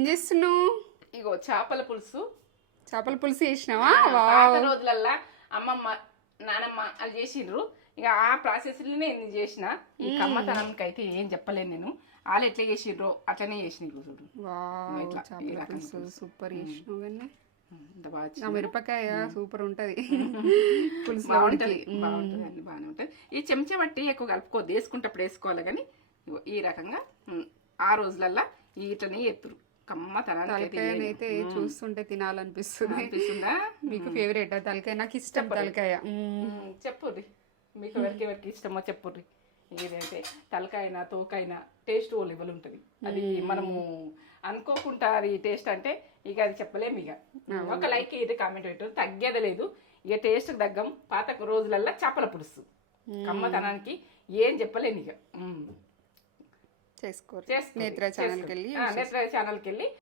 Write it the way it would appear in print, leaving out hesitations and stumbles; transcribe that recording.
ఏం చేస్తున్నావు? ఇగో చేపల పులుసు. చేపల పులుసు చేసినావా? పాత రోజులల్లా అమ్మమ్మ నానమ్మ అది చేసిండ్రు. ఇక ఆ ప్రాసెస్లోనే నేను చేసిన. ఈ కమ్మతనానికి అయితే ఏం చెప్పలేను నేను. వాళ్ళు ఎట్లా చేసిండ్రో అట్లనే చేసిండ్రు చూడు. ఇట్లా, ఈ చేపల రకంగా పులుసు సూపర్ చేసినావు కానీ ఇంత బాగా నా మిరపకాయ సూపర్ ఉంటది. పులుసు బాగుంటది, బాగుంటది అండి, బాగానే ఉంటది. ఈ చెంచా బట్టి ఎక్కువ కలుపుకోవద్దు, వేసుకుంటప్పుడు వేసుకోవాలి. కానీ ఈ రకంగా ఆ రోజులల్లా ఇట్లనే ఎత్తురు. తలకాయనైతే చూస్తుంటే తినాలనిపిస్తుంది. అనిపిస్తుందా? మీకు ఫేవరెట్ తలకాయ? నాకు ఇష్టం తలకాయ. చెప్పుర్రి మీకు ఎవరికి ఇష్టమో చెప్పుర్రి. ఏదైతే తలకాయనా తోకైనా టేస్ట్ ఓ లెవెల్ ఉంటుంది. అది మనము అనుకోకుండా అది టేస్ట్ అంటే ఇక అది చెప్పలేము. ఇక ఒక లైక్ అయితే కామెంట్ పెట్టారు, తగ్గేది లేదు. ఇక టేస్ట్ తగ్గం. పాత రోజులల్లా చేపల పులుసు కమ్మతనానికి ఏం చెప్పలేను. ఇక చేసుకోరు. నేత్ర ఛానల్కి వెళ్ళి